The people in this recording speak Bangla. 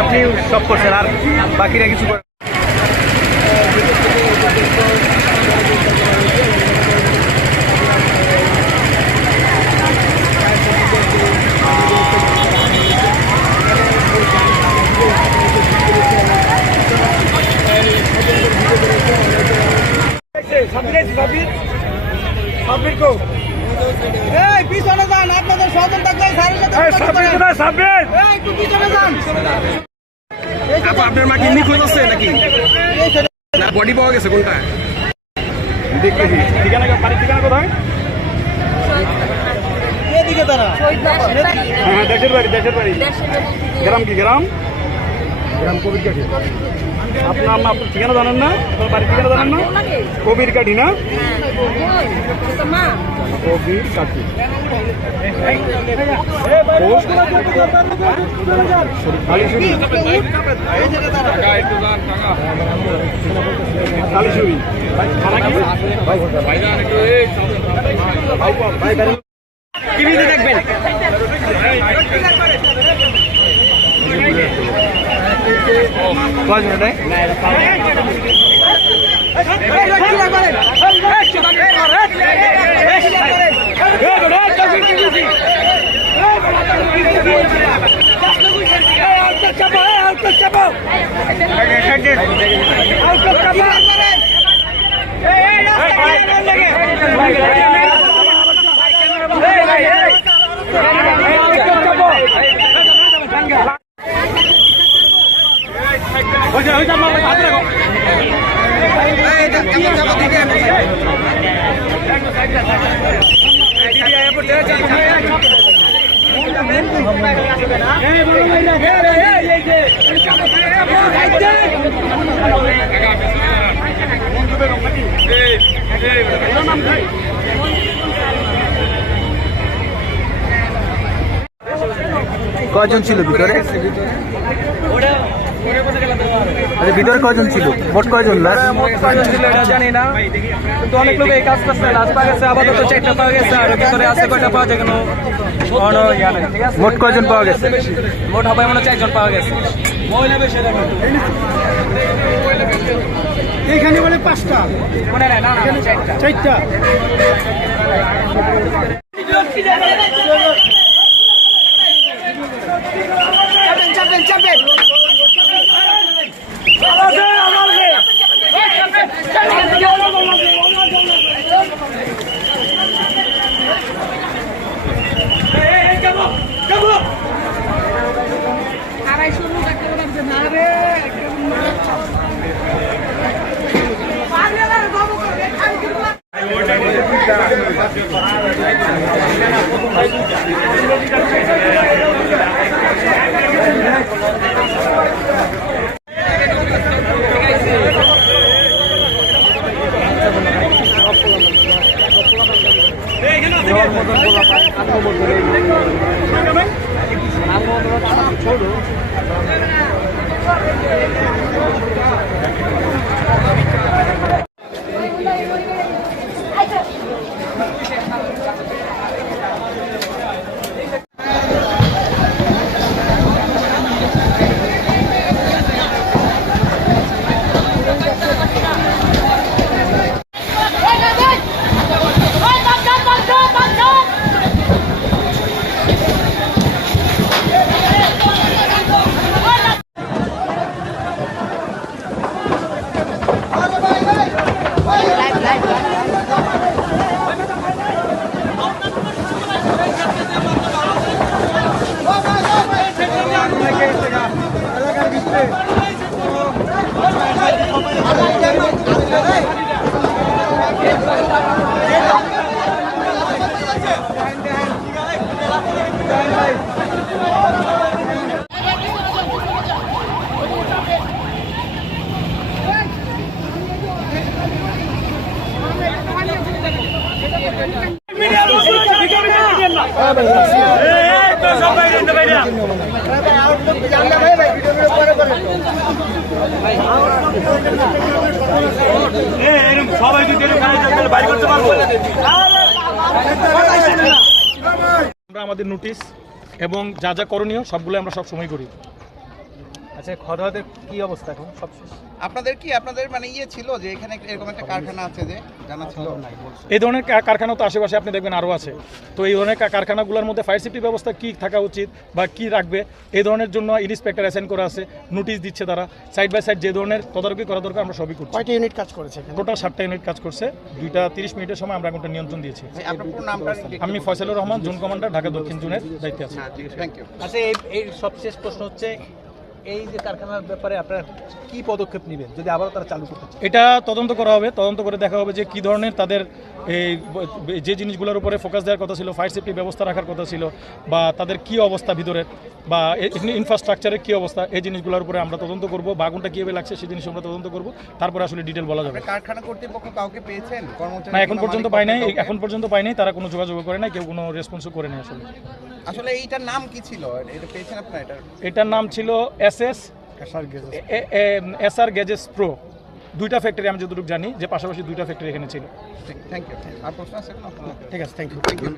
আপনি সব করছেন আর বাকিরা কিছু করে পিছনে যান, আপনাদের সচেতন থাকলে একটু পিছনে যান। আপনার মা কি নিখোঁজ আছে নাকি না বডি পাওয়া গেছে কোনটা দেখতেছি ঠিকানা বাড়ির ঠিকানা কোথায় এদিকে তারা হ্যাঁ দেশের বাড়ি গ্রাম কি গ্রাম কবির কাঠি আপনার আপনার ঠিকানা জানেন না আপনার বাড়ির ঠিকানা জানেন না কবির কাঠি না কবির কাঠি কালীশুরি টিভিতে দেখবেন কয়জন ছিল ভিতরে ভিতরে কয়জন ছিল মোট কয়জন ছিল এটা জানি না কিন্তু অনেক লোক এই কাজ করছে লাশ পাওয়া গেছে আপাতত 4টা পাওয়া গেছে আর ভিতরে আছে কয়টা পাওয়া যায় কেন মোট কয়জন পাওয়া গেছে মোট হবে মনে 4 জন পাওয়া গেছে এইখানে বলে 5টা মনে না 4টা চাপেন সবাই যদি বাইরে করতে পারবো। আমরা আমাদের নোটিশ এবং যা যা করণীয় সবগুলো আমরা সব সময় করি। আচ্ছা, খরচের কি অবস্থা এখন সব শেষ? আপনাদের মানে ছিল যে এখানে এরকম একটা কারখানা আছে যে জানা ছিল? এই ধরনের কারখানা তো আশেপাশে আপনি দেখবেন আরও আছে। তো এই ধরনের কারখানাগুলোর মধ্যে ফায়ার সেফটি ব্যবস্থা কী থাকা উচিত বা কী রাখবে, এই ধরনের জন্য ইন্সপেক্টর অ্যাসাইন করা আছে, নোটিশ দিচ্ছে তারা। সাইড বাই সাইড যে ধরনের তদারকি করা দরকার আমরা সবই করছি। কয়টা ইউনিট কাজ করেছে? টোটাল 7টা ইউনিট কাজ করছে। 2টা 30 মিনিটের সময় আমরা আগুনটা নিয়ন্ত্রণ দিয়েছি। আপনার পুরো নামটা? আমি ফয়সালুর রহমান, জোন কমান্ডার, ঢাকা দক্ষিণ জোনের দায়িত্বে আছি। Thank you. আচ্ছা, এই সবশেষ প্রশ্ন হচ্ছে, এই যে কারখানার ব্যাপারে আপনারা কি পদক্ষেপ নেবেন যদি আবারও তারা চালু করতে চায়? এটা তদন্ত করা হবে, তদন্ত করে দেখা হবে যে কী ধরনের তাদের এই যে জিনিসগুলোর উপরে ফোকাস দেওয়ার কথা ছিল, ফায়ার সেফটি ব্যবস্থা রাখার কথা ছিল, বা তাদের কী অবস্থা ভিতরের বা ইনফ্রাস্ট্রাকচারের কী অবস্থা, এই জিনিসগুলোর উপরে আমরা তদন্ত করব। বা আগুনটা কীভাবে লাগছে সেই জিনিস আমরা তদন্ত করব, তারপরে আসলে ডিটেল বলা যাবে। কারখানা কর্তৃপক্ষ কাউকে পেয়েছেন? না, এখন পর্যন্ত পাই নাই, তারা কোনো যোগাযোগ করে নাই, কেউ কোনো রেসপন্সও করে নাই। আসলে এইটার নাম কি ছিল, এটা পেয়েছেন আপনারা? এটার নাম ছিল এসআর গ্যাজেস প্রো। 2টা ফ্যাক্টরি আমি যতটুকু জানি, যে পাশাপাশি 2টা ফ্যাক্টরি এখানে ছিল। Thank you. আর প্রশ্ন আছে? ঠিক আছে, থ্যাংক ইউ।